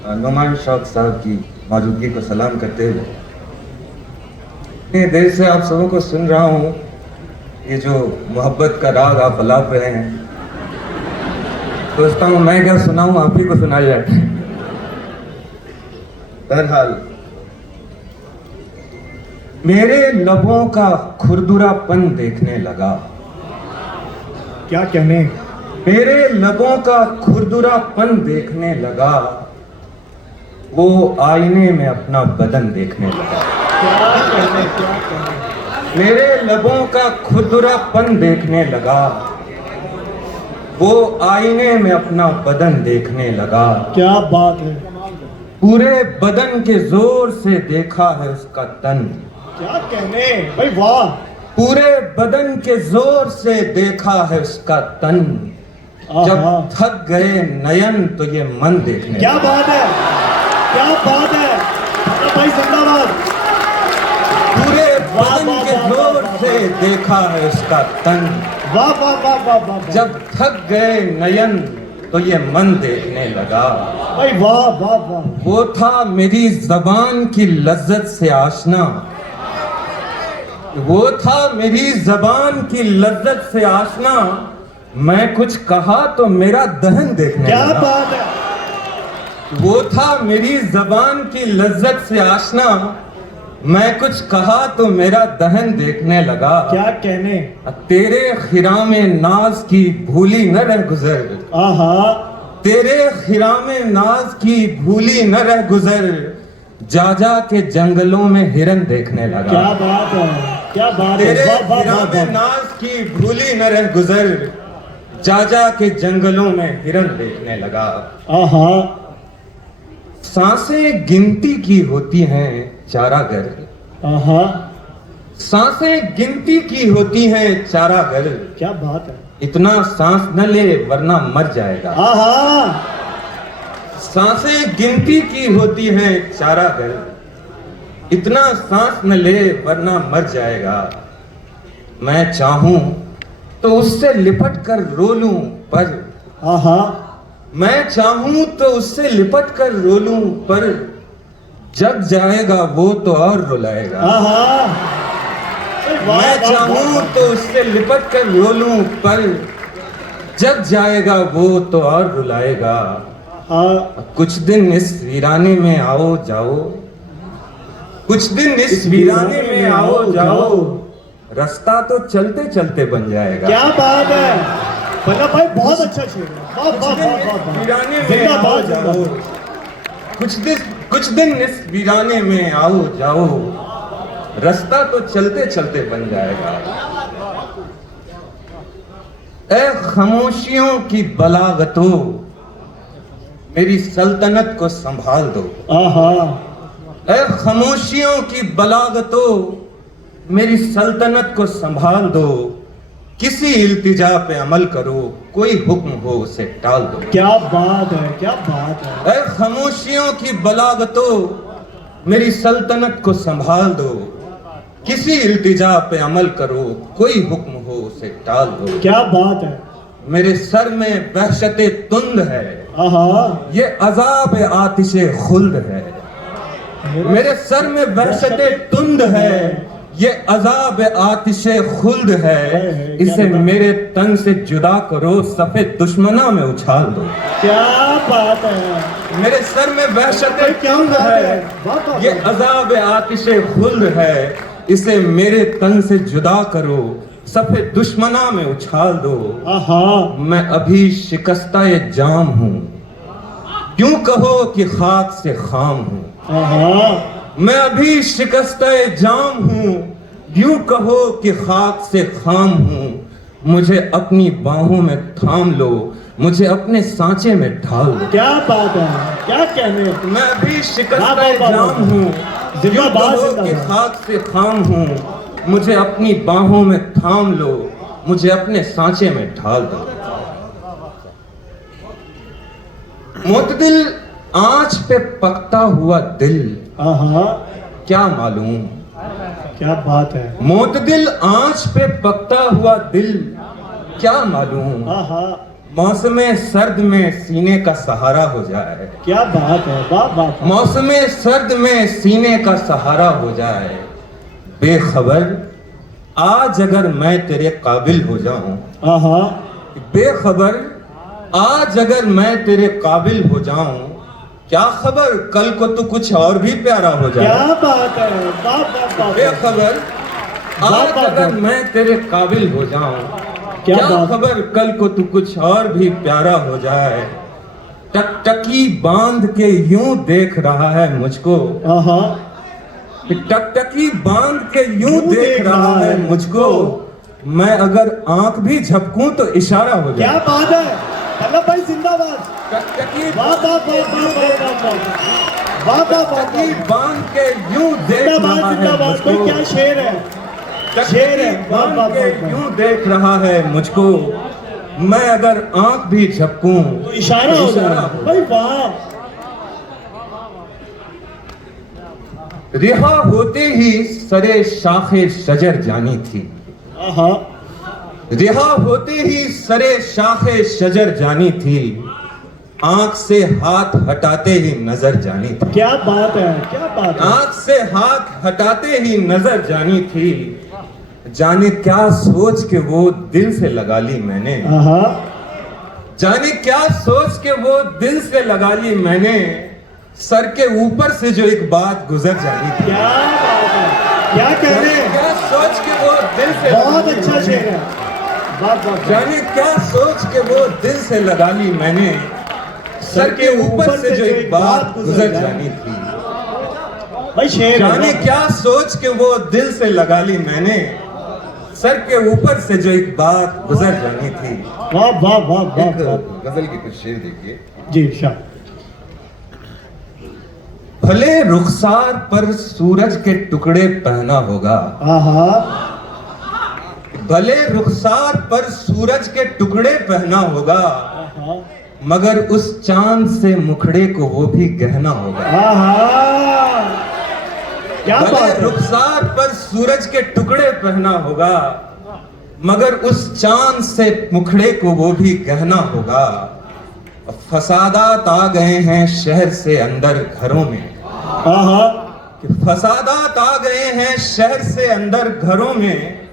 नुमान शौक साहब की मौजूदगी को सलाम करते हुए इतनी देर से आप सबों को सुन रहा हूँ। ये जो मोहब्बत का राग आप अलाप रहे हैं, सोचता हूँ मैं क्या सुनाऊँ, आप ही को सुनाया जाता है। बहरहाल, मेरे लबों का खुरदुरापन देखने लगा। क्या कहने। मेरे लबों का खुरदुरापन देखने लगा, वो आईने में अपना बदन देखने लगा। क्या कहने, क्या कहने। मेरे लबों का खुरदुरापन देखने लगा, वो आईने में अपना बदन देखने लगा। क्या बात है। पूरे बदन के जोर से देखा है उसका तन। क्या कहने भाई, वाह। पूरे बदन के जोर से देखा है उसका तन। जब थक गए नयन तो ये मन देखने क्या लगा। बात है, क्या बात है भाई, जिंदाबाद। पूरे बदन के जोर से देखा है उसका तन। वाह वाह वाह वाह वाह। जब थक गए नयन तो ये मन देखने लगा। भाई वाह वाह वाह। वो था मेरी जबान की लज्जत से आशना, वो था मेरी जबान की लज्जत से आशना। मैं कुछ कहा तो मेरा दहन देखने क्या लगा। बात है। वो था मेरी जबान की लज्जत से आशना, मैं कुछ कहा तो मेरा दहन देखने लगा। क्या कहने। तेरे खिरामे नाज की भूली न रह गुजर, आहा। तेरे खिरामे नाज की भूली न रह गुजर, जा जा के जंगलों में हिरन देखने लगा। क्या बात है, क्या बात है। तेरे वाह वाह खिरामे वाह। नाज की भूली न रह गुजर, जा जा के जंगलों में हिरन देखने लगा। आहा। सांसें गिनती की होती हैं चारागर, आहा। सांसें गिनती की होती हैं चारागर, क्या बात है। इतना सांस न ले वरना मर जाएगा। आहा। सांसें गिनती की होती हैं चारागर, इतना सांस न ले वरना मर जाएगा। मैं चाहूं तो उससे लिपट कर रो लूं, पर आहा। मैं चाहूं तो उससे लिपट कर रो लूं, पर जग जाएगा वो तो और रुलाएगा। आहा। मैं चाहूं तो उससे लिपट कर रो लूं, पर जग जाएगा वो तो और रुलाएगा। कुछ दिन इस वीराने में आओ जाओ, कुछ दिन इस वीराने में आओ जाओ, रास्ता तो चलते चलते बन जाएगा। क्या बात है बल्लभ भाई, बहुत अच्छा शेर है। वाह वाह वाह वाह। वीराने में जिंदाबाद, आओ जाओ, जिंदाबाद। कुछ दिन इस वीराने में आओ जाओ, रास्ता तो चलते चलते बन जाएगा। ए खामोशियों की बलागतों, मेरी सल्तनत को संभाल दो। आहा। ए खामोशियों की बलागतों, मेरी सल्तनत को संभाल दो। किसी इल्तिजा पे अमल करो, कोई हुक्म हो उसे टाल दो। क्या बात है, क्या बात है। ए खामोशियों की बलागतों, मेरी सल्तनत को संभाल दो। किसी इल्तिजा पे अमल करो, कोई हुक्म हो उसे टाल दो। क्या बात है। मेरे सर में वहशते तुंद है, आहा। ये अजाब आतिशे खुल्द है। मेरे सर में वहशते तुंद है, ये अजाब आतिशे खुल्द है। इसे मेरे तन से जुदा करो, सफे दुश्मना में उछाल दो। क्या बात है। मेरे सर में वहशते तुंद है, ये अजाब आतिशे खुल्द है। इसे मेरे तन से जुदा करो, सफे दुश्मना में उछाल दो। आहा। मैं अभी शिकस्ता जाम हूँ, यूं कहो कि खाक से खाम हूँ। आहा। मैं अभी शिकस्ता जाम हूँ, यूं कहो कि खाक से खाम हूँ। मुझे अपनी बाहों में थाम लो, मुझे अपने सांचे में ढाल दो। क्या बात है, क्या कहने। मैं अभी शिकस्ता जाम हूँ, यूं कहो कि खाक से खाम हूँ। मुझे अपनी बाहों में थाम लो, मुझे अपने सांचे में ढाल दो। मुतदिल आंच पे पकता हुआ दिल, आहा। क्या मालूम। क्या बात है। मुतदिल आंच पे पकता हुआ दिल, क्या मालूम। आहा। मौसमे सर्द में सीने का सहारा हो जाए, क्या बात है, वाह वाह वाह। मौसमे सर्द में सीने का सहारा हो जाए, बेखबर आज अगर मैं तेरे काबिल हो जाऊं, आहा, बेखबर आज अगर मैं तेरे काबिल हो जाऊं, क्या खबर कल को तू कुछ और भी प्यारा हो जाए। क्या बात है, वाह वाह वाह। बेखबर आज अगर मैं तेरे काबिल हो जाऊं, क्या खबर कल को तू कुछ और भी प्यारा हो जाए। टकटकी बांध के यूं देख रहा है मुझको, आहा, टकटकी बांध के यूं देख रहा है मुझको, मैं अगर आंख भी झपकूं तो इशारा हो जाए। क्या बात है, वल्लभ भाई जिंदाबाद। टकटकी वाह वाह वाह वाह वाह वाह वाह वाह वाह। टकटकी बांध के यूं देख रहा है जिंदाबाद, कोई क्या मुझको, शेर है, शेर है, वाह वाह बांध के वाह। यूं देख रहा है मुझको, मैं अगर आंख भी झपकूं तो इशारा हो जाए भाई, वाह। रिहा होते ही सरे शाखे शजर जानी थी, आहा, रिहा होते ही सरे शाखे शजर जानी थी, आंख से हाथ हटाते ही नजर जानी थी। क्या बात है, क्या बात है। आंख से हाथ हटाते ही नजर जानी थी, जाने क्या सोच के वो दिल से लगा ली मैंने, आहा, जाने क्या सोच के वो दिल से लगा ली मैंने, सर के ऊपर से जो एक बात गुजर जानी थी। क्या बात है, क्या कहने, क्या सोच के वो दिल से बहुत अच्छा शेर है, वाह वाह वाह। जाने क्या सोच के वो दिल से लगा ली मैंने, सर के ऊपर से जो एक बात गुजर जानी थी। भाई शेर है, जाने क्या सोच के वो दिल से लगा ली मैंने, सर के ऊपर से जो एक बात गुजर जानी थी। वाह वाह वाह वाह एक वाह। गजल के कुछ शेर देखिए। जी शाह। भले रुखसार पर सूरज के टुकड़े पहना होगा, आहा, भले रुखसार पर सूरज के टुकड़े पहना होगा, आहा, मगर उस चांद से मुखड़े को वो भी गहना होगा। आहा, क्या बात भले है। रुखसार पर सूरज के टुकड़े पहना होगा, मगर उस चांद से मुखड़े को वो भी गहना होगा। फसादात आ गए हैं शहर से अंदर घरों में, आहा, फसादात आ गए हैं शहर से अंदर घरों में,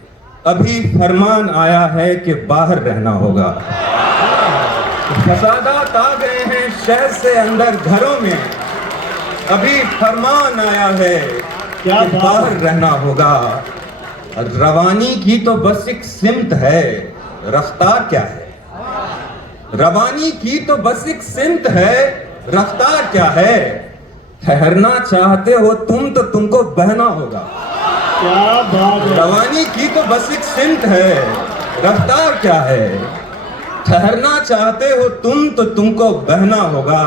अभी फरमान आया है कि बाहर रहना होगा। फसादात आ गए हैं शहर से अंदर घरों में, अभी फरमान आया है क्या कि बात बाहर है। रहना होगा। रवानी की तो बस एक सिमत है, रफ्तार क्या है। रवानी की तो बस एक सिमत है, रफ्तार क्या है। ठहरना चाहते हो तुम तो तुमको बहना होगा। क्या बात है। रवानी की तो बस एक सिमत है, रफ्तार क्या है। ठहरना चाहते हो तुम तो तुमको बहना होगा।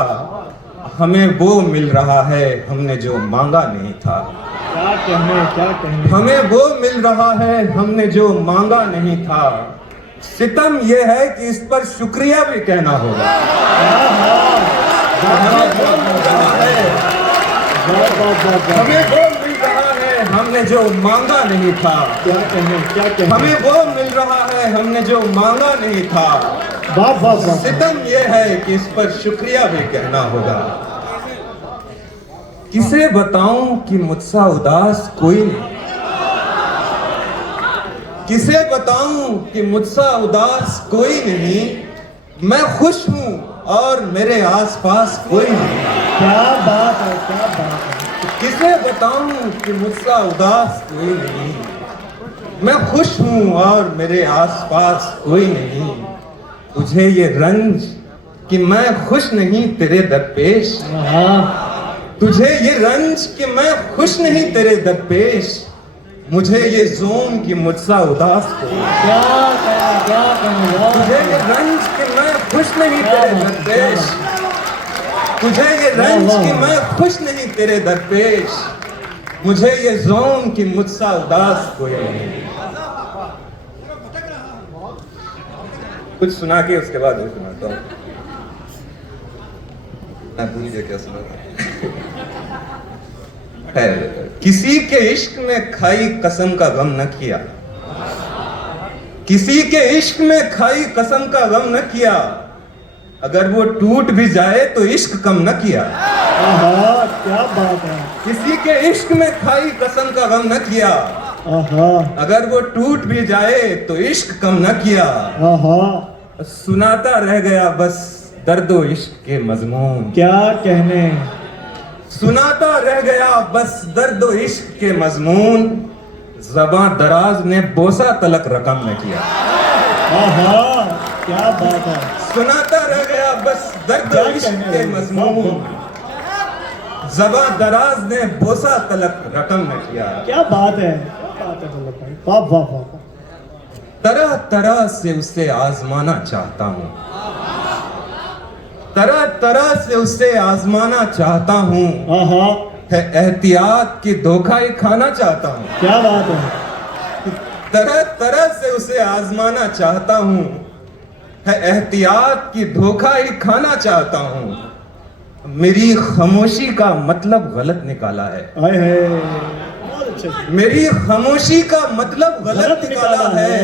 हमें वो मिल रहा है हमने जो मांगा नहीं था। क्या कहने, क्या कहने। हमें वो मिल रहा है हमने जो मांगा नहीं था। सितम ये है कि इस पर शुक्रिया भी कहना होगा। हमें वो मिल रहा है, हमें वो मिल रहा है हमने जो मांगा नहीं था। क्या कहने, क्या कहने। हमें वो मिल रहा है हमने जो मांगा नहीं था। वाह वाह वाह। सितम ये है कि इस पर शुक्रिया भी कहना होगा। किसे बताऊं कि मुझसा उदास कोई नहीं, किसे बताऊं कि मुझसा उदास कोई नहीं। मैं खुश हूं और मेरे आसपास कोई नहीं। क्या बात है, क्या बात है। किसे बताऊं कि मुझसा उदास कोई नहीं। मैं खुश हूं और मेरे आसपास कोई नहीं। तुझे ये रंज कि मैं खुश नहीं तेरे दरपेश। तुझे ये रंज कि मैं खुश नहीं तेरे दरपेश। मुझे ये ज़ोम कि मुझसा उदास कोई नहीं। क्या कहने, क्या कहने। तुझे ये रंज कि मैं खुश नहीं तेरे दरपेश। तुझे ये रंज कि मैं खुश नहीं तेरे दरपेश। मुझे ये ज़ोम कि मुझसा उदास कोई नहीं। कुछ सुना के उसके बाद और सुनाता हूँ। मैं भूल गया क्या सुना था। किसी के इश्क में खाई कसम का गम न किया, किसी के इश्क में खाई कसम का गम न किया, अगर वो टूट भी जाए तो इश्क कम न किया। आहा, क्या बात है। किसी के इश्क में खाई कसम का गम न किया, आहा, अगर वो टूट भी जाए तो इश्क कम न किया। आहा, सुनाता रह गया बस दर्दो इश्क के मजमून, क्या कहने। सुनाता रह गया बस दर्दो इश्क के मजमून, ज़बां दराज ने बोसा तलक रकम न किया। आहा, क्या बात है। सुनाता रह गया बस दर्दो इश्क के मजमून, ज़बां दराज ने बोसा तलक रकम न किया। क्या बात है, क्या बात है वल्लभ भाई, वाह वाह वाह। तरह तरह से उसे आजमाना चाहता हूँ, तरह तरह से उसे आजमाना चाहता हूँ, आहा, है एहतियात की धोखा ही खाना चाहता हूँ। क्या बात है। तरह तरह से उसे आजमाना चाहता हूँ, है एहतियात की धोखा ही खाना चाहता हूँ। मेरी खामोशी का मतलब गलत निकाला है, हाय हाय, बहुत अच्छे। मेरी खामोशी का मतलब गलत निकाला है,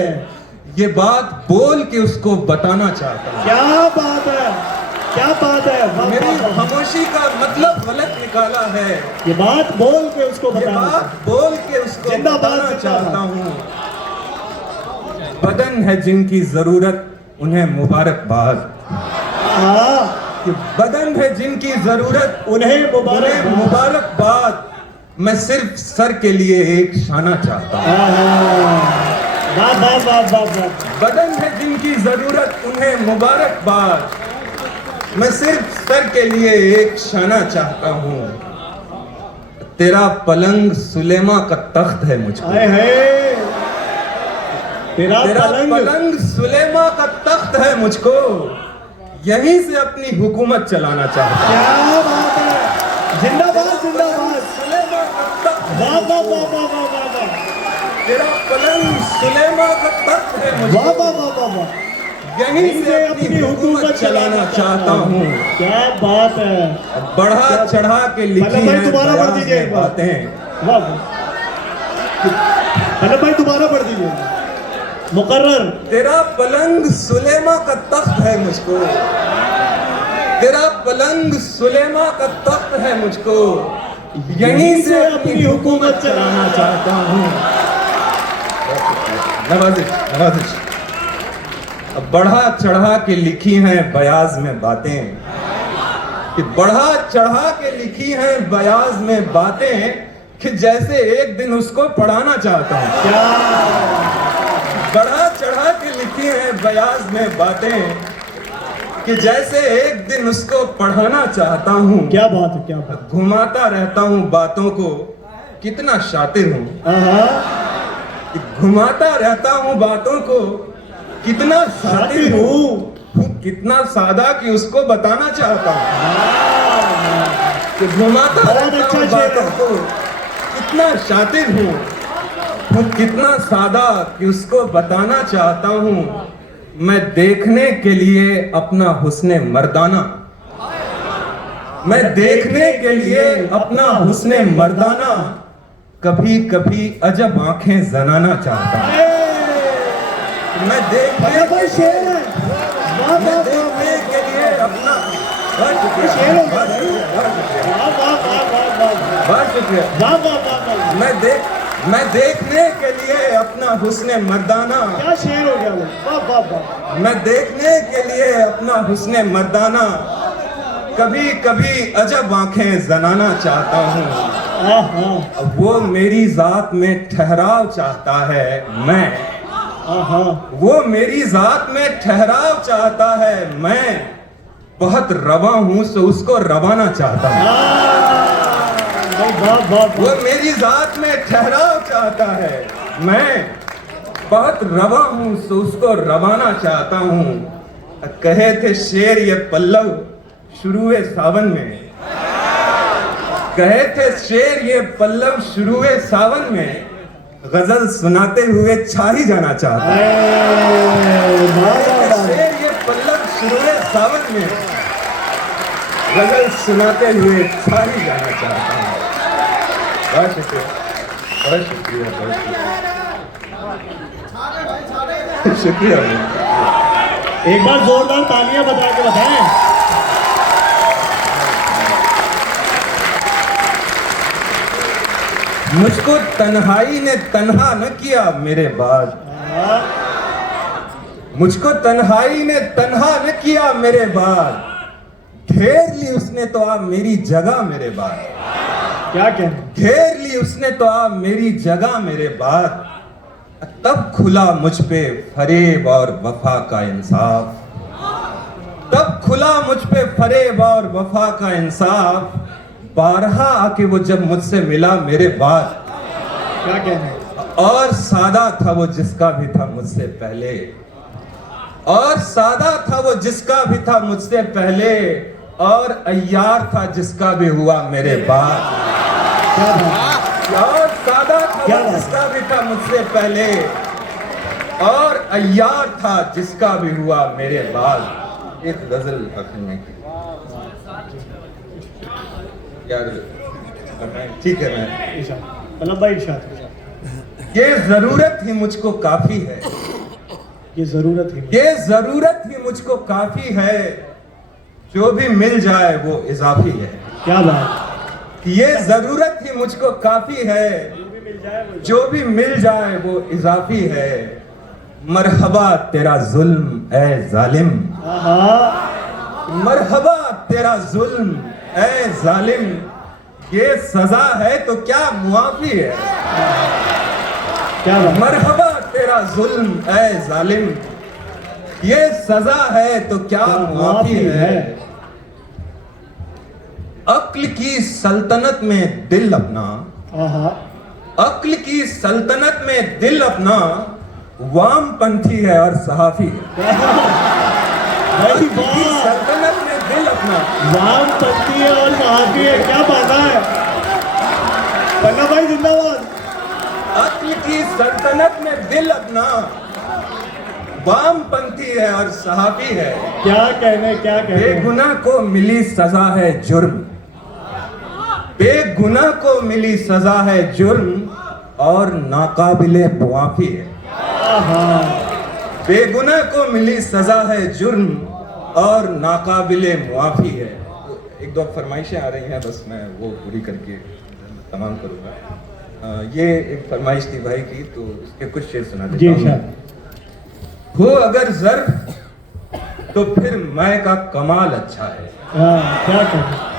ये बात बोल के उसको बताना चाहता हूँ। क्या बात है, क्या बात है, वाह मेरी वाह वाह। खामोशी का मतलब गलत निकाला है, ये बात बोल के उसको ये बताना। बात बोल के उसको जिंदाबाद, बताना जिंदाबाद। चाहता हूँ। बदन है जिनकी जरूरत उन्हें मुबारकबाद, आहा, कि बदन है जिनकी जरूरत उन्हें उन्हें मुबारक। मुबारकबाद, मैं सिर्फ सर के लिए एक शाना चाहता हूँ। वाह वाह वाह वाह वाह। बदन है जिनकी जरूरत उन्हें मुबारकबाद, मैं सिर्फ सर के लिए एक शाना चाहता हूँ। तेरा पलंग सुलेमा का तख्त है मुझको, हाय हाय, तेरा पलंग सुलेमा का तख्त है मुझको, यहीं से अपनी हुकूमत चलाना चाहता हूँ। क्या बात है, जिंदाबाद जिंदाबाद। सुलेमा का तख्त है वाह वाह मुझको, वाह वाह वाह वाह वाह। तेरा पलंग सुलेमा का तख्त है वाह मुझको, वाह वाह वाह वाह। यहीं से अपनी हुकूमत चलाना चाहता हूँ। क्या बात है। बढ़ा चढ़ा के लिखी वल्लभ भाई है दोबारा पढ़ बयान दीजिए में एक बार। बातें, वाह वाह। वल्लभ भाई दोबारा पढ़ दीजिए। मुकर्रर। तेरा पलंग सुलेमा का तख्त है मुझको, तेरा पलंग सुलेमा का तख्त है मुझको, यहीं से अपनी हुकूमत चलाना चाहता हूँ। नवाजिश नवाजिश। अब बढ़ा चढ़ा के लिखी हैं बयाज में बातें, कि बढ़ा चढ़ा के लिखी हैं बयाज में बातें, कि जैसे एक दिन उसको पढ़ाना चाहता हूँ। क्या बढ़ा चढ़ा के लिखी हैं बयाज में बातें, कि जैसे एक दिन उसको पढ़ाना चाहता हूँ। क्या बात है, क्या बात। घुमाता रहता हूँ बातों को, कितना शातिर हूँ। आहा, कि घुमाता रहता हूँ बातों को, कितना शातिर हूँ। कितना सादा कि उसको बताना चाहता हूँ। कि घुमाता बहुत रहता अच्छा हूँ शेर बातों है। को, कितना शातिर हूँ। कितना सादा कि उसको बताना चाहता हूँ। मैं देखने के लिए अपना हुस्ने मर्दाना, मैं देखने के लिए अपना हुस्ने मर्दाना, कभी कभी अजब आंखें जनाना चाहता हूँ। मैं देखने वल्लभ भाई शेर है। वाह मैं वाह देखने के लिए अपना शेर हो गया भाई। वाह वाह वाह वाह वाह। बहुत शुक्रिया। वाह वाह वाह वाह। मैं देखने के लिए अपना हुस्ने मर्दाना, क्या शेर हो गया वो। वाह वाह वाह। मैं देखने के लिए अपना हुस्ने मर्दाना, कभी कभी अजब आंखें जनाना चाहता हूँ। आहा, वो मेरी जात में ठहराव चाहता है, मैं आहा, वो वो मेरी जात में ठहराव चाहता है, मैं बहुत रवा हूँ सो उसको रवाना चाहता हूँ। वाह वाह वो वाह। मेरी जात में ठहराव चाहता है, मैं बहुत रवा हूँ सो उसको रवाना चाहता हूँ। कहे थे शेर ये पल्लव शुरुए सावन में, कहे थे शेर ये पल्लव शुरुए सावन में, गजल सुनाते हुए छा ही जाना चाहता हूँ। वाह वाह वाह। शेर ये पल्लव शुरुए सावन में, गजल सुनाते हुए छा ही जाना चाहता हूँ। बहुत शुक्रिया, बहुत शुक्रिया, बहुत शुक्रिया। शुक्रिया। एक बार जोरदार तालियां बजा के बताएं। मुझको तन्हाई ने तन्हा न किया मेरे बाद, मुझको तन्हाई ने तन्हा न किया मेरे बाद, घेर ली उसने तो आप मेरी जगह मेरे बाद। क्या कहना, घेर ली उसने तो आप मेरी जगह मेरे बाद, तब खुला मुझ पे फरेब और वफा का इंसाफ, तब खुला मुझ पे फरेब और वफा का इंसाफ, बारहा आके वो जब मुझसे मिला मेरे बाद। क्या कहना, और सादा था वो जिसका भी था मुझसे पहले, और सादा था वो जिसका भी था मुझसे पहले, और अय्यार था जिसका भी हुआ मेरे बाद। क्या बात, और सादा था क्या वो बात? जिसका भी था मुझसे पहले, और अय्यार था जिसका भी हुआ मेरे बाद। एक गजल आखिर में की यार, ठीक है मैं इरशाद, मतलब भाई इरशाद। ये जरूरत ही मुझको काफी है, ये जरूरत है, ये जरूरत ही मुझको काफी है, जो भी मिल जाए वो इजाफी है। क्या बात, ये जरूरत ही मुझको काफी है, जो भी मिल जाए वो इजाफी है। मरहबा तेरा जुल्म ए जालिम, मरहबा तेरा जुल्म ए जालिम, ये सजा है तो क्या मुआफी है। क्या बात, मरहबा तेरा जुल्म ए जालिम, ये सजा है तो क्या मुआफी है। अक्ल की सल्तनत में दिल अपना, अक्ल की सल्तनत में दिल अपना, वामपंथी है और सहाफी है। अक्ल की सल्तनत में दिल अपना, वामपंथी है और सहाफी है। क्या बात है, पन्ना भाई जिंदाबाद। अक्ल की सल्तनत में दिल अपना, वामपंथी है और सहाफी है। क्या कहने, क्या कहने, बेगुनाह को मिली सजा है जुर्म, बेगुनाह को मिली सजा है जुर्म, और नाकाबिले मुआफी है। बेगुनाह को मिली सजा है जुर्म, और नाकाबिले मुआफी है। एक दो फरमाइशें आ रही हैं, बस मैं वो पूरी करके तमाम करूँगा। ये एक फरमाइश थी भाई की, तो उसके कुछ शेर सुना जी देता हूँ। सर। हो अगर ज़र्फ तो फिर मैं का कमाल अच्छा है, क्या कहने,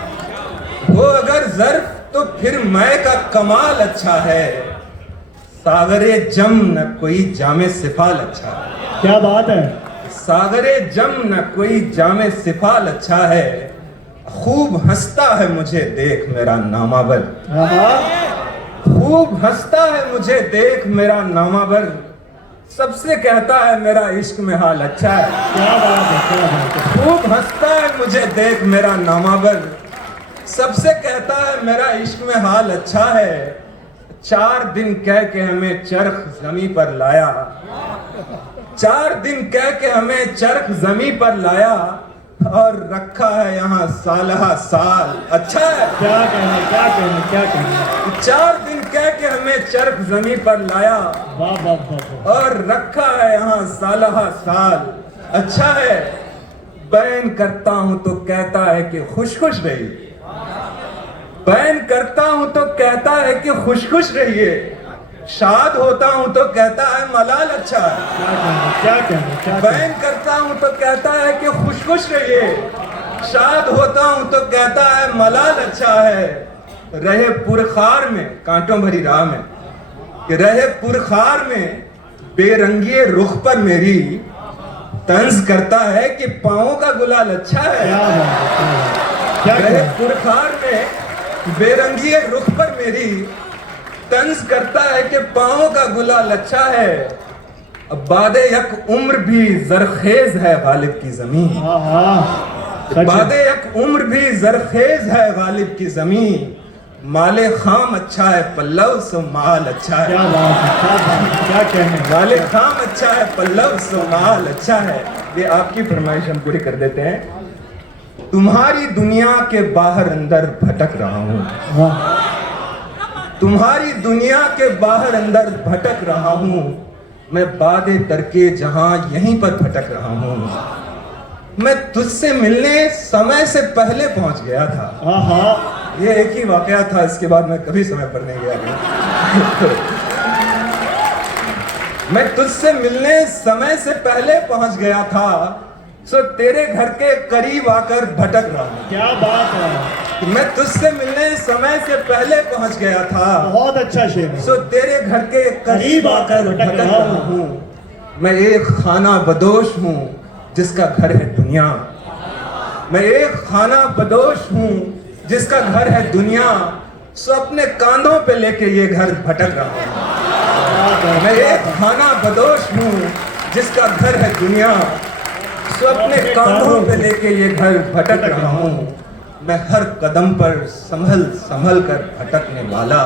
हो अगर ज़र्फ तो फिर मैं का कमाल अच्छा है, सागरे जम न कोई जामे सिफाल अच्छा है। क्या बात है, सागरे जम न कोई जामे सिफाल अच्छा है, खूब हंसता है मुझे देख मेरा नामावर, खूब हंसता है मुझे देख मेरा नामावर, सबसे कहता है मेरा इश्क में हाल अच्छा है। क्या बात है, क्या बात है, खूब हंसता है मुझे देख मेरा नामावर, सबसे कहता है मेरा इश्क में हाल अच्छा है। 4 दिन कह के हमें चरख जमी पर लाया, 4 दिन कह के हमें चरख जमी पर लाया, और रखा है यहाँ सालहा साल अच्छा है। क्या कहने, क्या कहने, क्या कहने, 4 दिन कह के हमें चरख जमी पर लाया, वाह वाह वाह, और रखा है यहाँ सालहा साल अच्छा है। बैन करता हूँ तो कहता है कि खुश खुश रहिए, बैन करता हूँ तो कहता है कि खुश खुश रहिए, शाद होता हूँ तो कहता है मलाल अच्छा है। क्या कहने, क्या बैन करता हूँ तो कहता है कि खुश खुश रहिए, शाद होता हूँ तो कहता है मलाल अच्छा है। रहे पुरखार में कांटों भरी राह में, कि रहे पुरखार में बेरंगी रुख पर मेरी, तंज करता है कि पाँवों का गुलाल अच्छा है। क्या रहे पुरखार में बेरंगी रुख पर मेरी, तंज करता है कि पाँवों का गुलाल अच्छा है। अब बादे यक उम्र भी जरखेज है गालिब की जमीन, बादे यक उम्र भी जरखेज है गालिब की जमीन, माले खाम अच्छा है पल्लव सो माल अच्छा है। क्या बात है, क्या बात है, क्या कहने, माले खाम अच्छा है पल्लव सो माल अच्छा है। ये आपकी फरमाइश हम पूरी कर देते हैं। तुम्हारी दुनिया के बाहर अंदर भटक रहा हूँ, तुम्हारी दुनिया के बाहर अंदर भटक रहा हूँ, मैं बादे तरके जहां यहीं पर भटक रहा हूँ। मैं तुझसे मिलने समय से पहले पहुंच गया था। हाँ हाँ ये एक ही वाकया था, इसके बाद मैं कभी समय पर नहीं गया। मैं तुझसे मिलने समय से पहले पहुंच गया था, सो तेरे घर के करीब आकर भटक रहा हूँ। क्या बात है, मैं तुझसे मिलने समय से पहले पहुंच गया था, बहुत अच्छा शेर है। सो तेरे घर के करीब आकर भटक रहा हूँ। मैं एक खाना बदोश हूँ जिसका घर है दुनिया। मैं एक खाना बदोश हूँ जिसका घर है दुनिया, सो अपने कांधों पे लेके ये घर भटक रहा हूँ। मैं एक खाना बदोश हूँ जिसका घर है दुनिया, सो अपने कांधों पे लेके ये घर भटक रहा हूँ। मैं हर कदम पर संभल संभल कर भटकने वाला,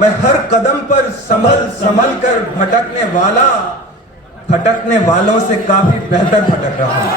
मैं हर कदम पर संभल संभल कर भटकने वाला, भटकने वालों से काफी बेहतर भटक रहा हूँ।